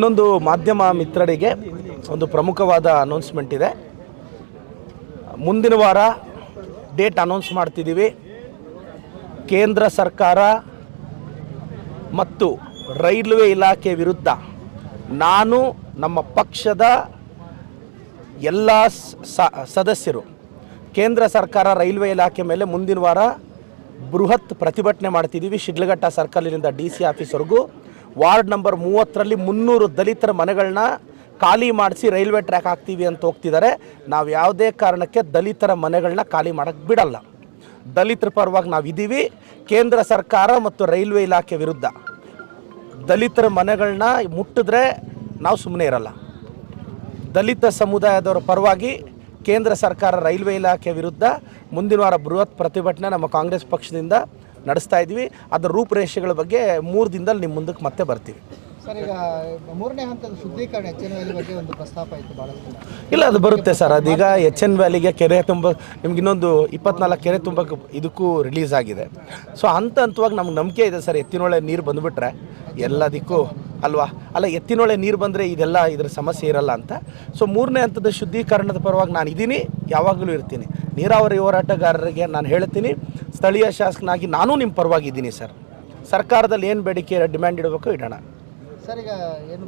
ಇನ್ನೊಂದು ಮಾಧ್ಯಮ ಮಿತ್ರರಿಗೆ ಒಂದು ಪ್ರಮುಖವಾದ ಅನೌನ್ಸ್ಮೆಂಟ್ ಇದೆ. ಮುಂದಿನ ವಾರ ಡೇಟ್ ಅನೌನ್ಸ್ ಮಾಡ್ತಿದ್ದೀವಿ. ಕೇಂದ್ರ ಸರ್ಕಾರ ಮತ್ತು ರೈಲ್ವೆ ಇಲಾಖೆ ವಿರುದ್ಧ ನಾನು ನಮ್ಮ ಪಕ್ಷದ ಎಲ್ಲ ಸದಸ್ಯರು ಕೇಂದ್ರ ಸರ್ಕಾರ ರೈಲ್ವೆ ಇಲಾಖೆ ಮೇಲೆ ಮುಂದಿನ ವಾರ ಬೃಹತ್ ಪ್ರತಿಭಟನೆ ಮಾಡ್ತಿದ್ದೀವಿ. ಶಿಡ್ಲಘಟ್ಟ ಸರ್ಕಲಿನಿಂದ DC ಆಫೀಸ್ವರೆಗೂ. ವಾರ್ಡ್ ನಂಬರ್ 30ರಲ್ಲಿ 300 ದಲಿತರ ಮನೆಗಳನ್ನ ಖಾಲಿ ಮಾಡಿಸಿ ರೈಲ್ವೆ ಟ್ರ್ಯಾಕ್ ಹಾಕ್ತೀವಿ ಅಂತ ಹೋಗ್ತಿದ್ದಾರೆ. ನಾವು ಯಾವುದೇ ಕಾರಣಕ್ಕೆ ದಲಿತರ ಮನೆಗಳನ್ನ ಖಾಲಿ ಮಾಡೋಕ್ಕೆ ಬಿಡಲ್ಲ. ದಲಿತರ ಪರವಾಗಿ ನಾವಿದ್ದೀವಿ. ಕೇಂದ್ರ ಸರ್ಕಾರ ಮತ್ತು ರೈಲ್ವೆ ಇಲಾಖೆ ವಿರುದ್ಧ ದಲಿತರ ಮನೆಗಳನ್ನ ಮುಟ್ಟಿದ್ರೆ ನಾವು ಸುಮ್ಮನೆ ಇರಲ್ಲ. ದಲಿತ ಸಮುದಾಯದವರ ಪರವಾಗಿ ಕೇಂದ್ರ ಸರ್ಕಾರ ರೈಲ್ವೆ ಇಲಾಖೆ ವಿರುದ್ಧ ಮುಂದಿನ ವಾರ ಬೃಹತ್ ಪ್ರತಿಭಟನೆ ನಮ್ಮ ಕಾಂಗ್ರೆಸ್ ಪಕ್ಷದಿಂದ ನಡೆಸ್ತಾ ಇದ್ವಿ. ಅದರ ರೂಪುರೇಷೆಗಳ ಬಗ್ಗೆ 3 ದಿನದಲ್ಲಿ ನಿಮ್ಮ ಮುಂದಕ್ಕೆ ಮತ್ತೆ ಬರ್ತೀವಿ. ಸರ್, ಈಗ 3ನೇ ಹಂತದ ಶುದ್ಧೀಕರಣ HN ವ್ಯಾಲಿ ಬಗ್ಗೆ ಒಂದು ಪ್ರಸ್ತಾಪ ಇತ್ತು ಭಾಳಷ್ಟು. ಇಲ್ಲ, ಅದು ಬರುತ್ತೆ ಸರ್. ಅದೀಗ HN ವ್ಯಾಲಿಗೆ ಕೆರೆ ತುಂಬ ನಿಮ್ಗೆ ಇನ್ನೊಂದು 24 ಕೆರೆ ತುಂಬಕ್ಕೆ ಇದಕ್ಕೂ ರಿಲೀಸ್ ಆಗಿದೆ. ಸೊ ಹಂತವಾಗಿ ನಮ್ಗೆ ನಂಬಿಕೆ ಇದೆ ಸರ್. ಎತ್ತಿನೊಳೆ ನೀರು ಬಂದುಬಿಟ್ರೆ ಎಲ್ಲದಕ್ಕೂ ಅಲ್ವಾ, ಅಲ್ಲ ಎತ್ತಿನೊಳೆ ನೀರು ಬಂದರೆ ಇದರ ಸಮಸ್ಯೆ ಇರಲ್ಲ ಅಂತ. ಸೊ 3ನೇ ಹಂತದ ಶುದ್ಧೀಕರಣದ ಪರವಾಗಿ ನಾನು ಇದ್ದೀನಿ, ಯಾವಾಗಲೂ ಇರ್ತೀನಿ. ನೀರಾವರಿ ಹೋರಾಟಗಾರರಿಗೆ ನಾನು ಹೇಳ್ತೀನಿ, ಸ್ಥಳೀಯ ಶಾಸಕನಾಗಿ ನಾನು ನಿಮ್ಮ ಪರವಾಗಿದ್ದೀನಿ ಸರ್. ಸರ್ಕಾರದಲ್ಲಿ ಏನು ಬೇಡಿಕೆ ಡಿಮ್ಯಾಂಡ್ ಇಡಬೇಕು ಇಡೋಣ. ಸರ್, ಈಗ ಏನು